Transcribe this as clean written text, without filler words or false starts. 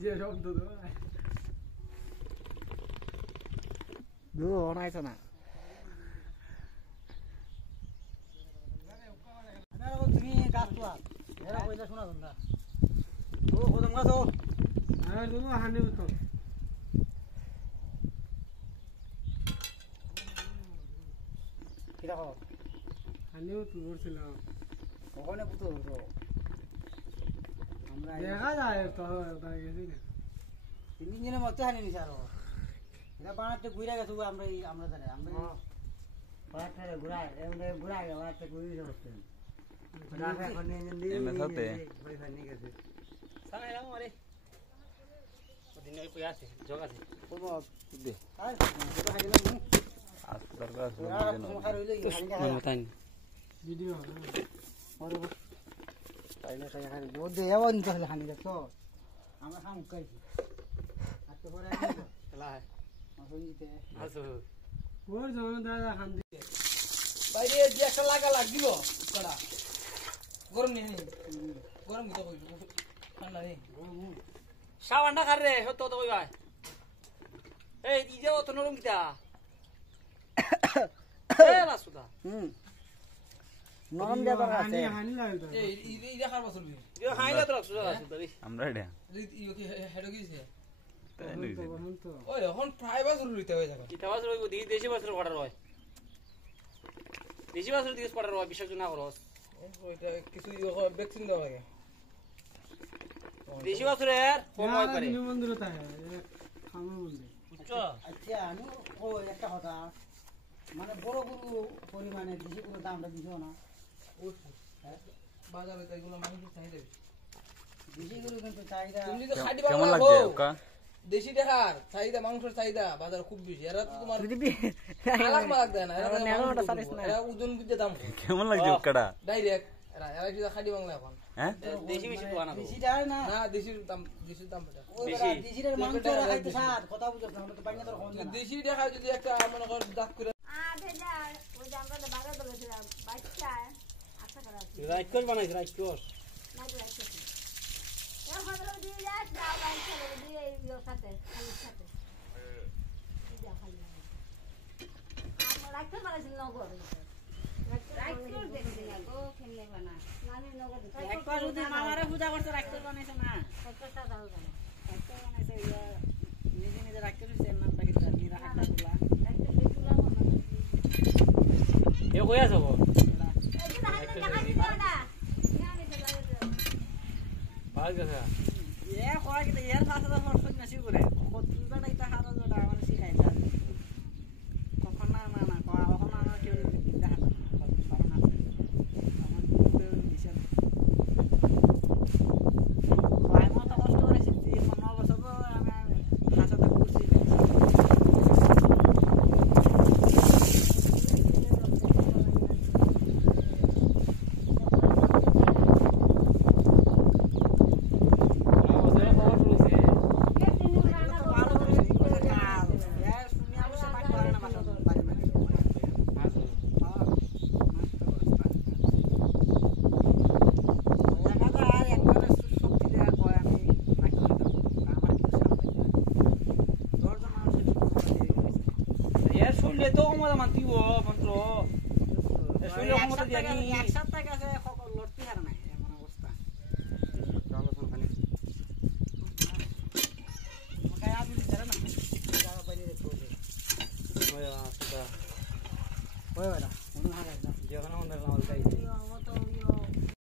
যে শব্দ তো দু অনাইছ না তুমি গাছ তো এরা কইলা শোনা তোমরা ও কদম গাছ ও আর তুমি হানি তো কি দেখো হানিও তো করছিলাম ওখানে পুতো আমরা দেখা যায় তো তাই গেছি না তিন দিনের মধ্যে হানি নিছে আর এটা বানাতে ঘুরে গেছে আমরা জানি আমরা বানাতে ঘুরায় এমনি ঘুরায় বানাতে ঘুরে যাচ্ছে রাখা এখন নিয়ে এমনি সাথে পয়সা নিয়ে গেছে সামনে এলাম আরে ওদিন ওই পয়সা আছে জগ আছে বলবো দে আর এটা খাই দিলাম আজ দরকার আছে মনে ভিডিও আরে তাইলে খাই খাই ও দে এমন তাহলে হানি দেখো আমরা খাম কইছি আজকে পরে খেলা হয় আসুনিতে আসো ওর জন্য দাদা হান দিতে বাইরে দি একটা লাগা লাগিব কড়া গরম নেই গরম কি তো কইলো ঠান্ডা নেই সাবানটা খার রে হতো তো কই ভাই এই ইজে তো নরম কিটা এ লাসুদা নরম দেবার আছে হানি লাগতো এই ইজে খার বসলবি ইজে খাইলা তো লাসুদা আমরা এটা ইও কি হেডো কিছে ওই এখন প্রায় বছর রইতে হয়ে যাবে কিটা বছর হইব দেশি বছর অর্ডার হয় দেশি বছর দিকে অর্ডার হয় বিশ্বাস না করস ওইটা কিছু ভ্যাকসিন দেওয়া লাগে দেশি বছরের কম হয় পারে নিমন্ত্রণ থাকে খামে বললে আচ্ছা আচ্ছা আমি ও একটা কথা মানে বড় গরু পরিমাণে দেশি গরুর দামটা দিও না বাজারে তো এগুলো মানুষের চাহিদা দেশি গরু কিন্তু চাহিদা তুমি তো খাঁটি বাংলা লাগবে দেশি দেখার চাহিদা মাংসের চাহিদা বাজারে খুব বেশি এরা তো তোমার আলাক মালাক দেয় না এরা ওজন বুঝে দাম কেমন লাগছে ওকড়া ডাইরেক্ট এরা কি খাঁটি বাংলা এখন হ্যাঁ দেশি বেশি তো আনা দেশিটা না না দেশির দাম বেশি দেশির মাংস খাইতে স্বাদ কথা বুঝছ না আমরা তো বাইনা ধর খাওয়া দেশি দেখা যদি একটা মনে কর দাগ করে ভেজা ওই যে আমরা বাগা দলেছিলাম বাচ্চা আশা করা আছে রাইট কর বানাইছ রাইট কর না রাইট কর এ হলো দিয়ে যাস না লাইন চলে দিয়ে এই সাথে খালির সাথে যা খালি আমরা রাইট কর বানাইছিল নগর রাইট কর দেখছি না গো খেলে বানা নানি নগর রাইট কর যদি মামারে পূজা করতে রাইট কর বানাইছ না কতটা দাও জানো রাইট কর বানাইছে নিজে নিজে রাইট কর সে নামটা কি জানি রাখা তুলা রাইট কর তুলা এ কই আছো গো এই না হাতে দেখা দিও না জানি তো ভাগ গেছে এ কয় কি এর ফাসা তো ফট নাসি করে কতটা এটা হারা জড়া মানে শিখাই না কখন না না কখন না কেউ দেখা কারণ আছে আমার দিশা কয় মত কষ্ট করে শিখছি 15 বছর আমি হাসাটা করছি Bueno,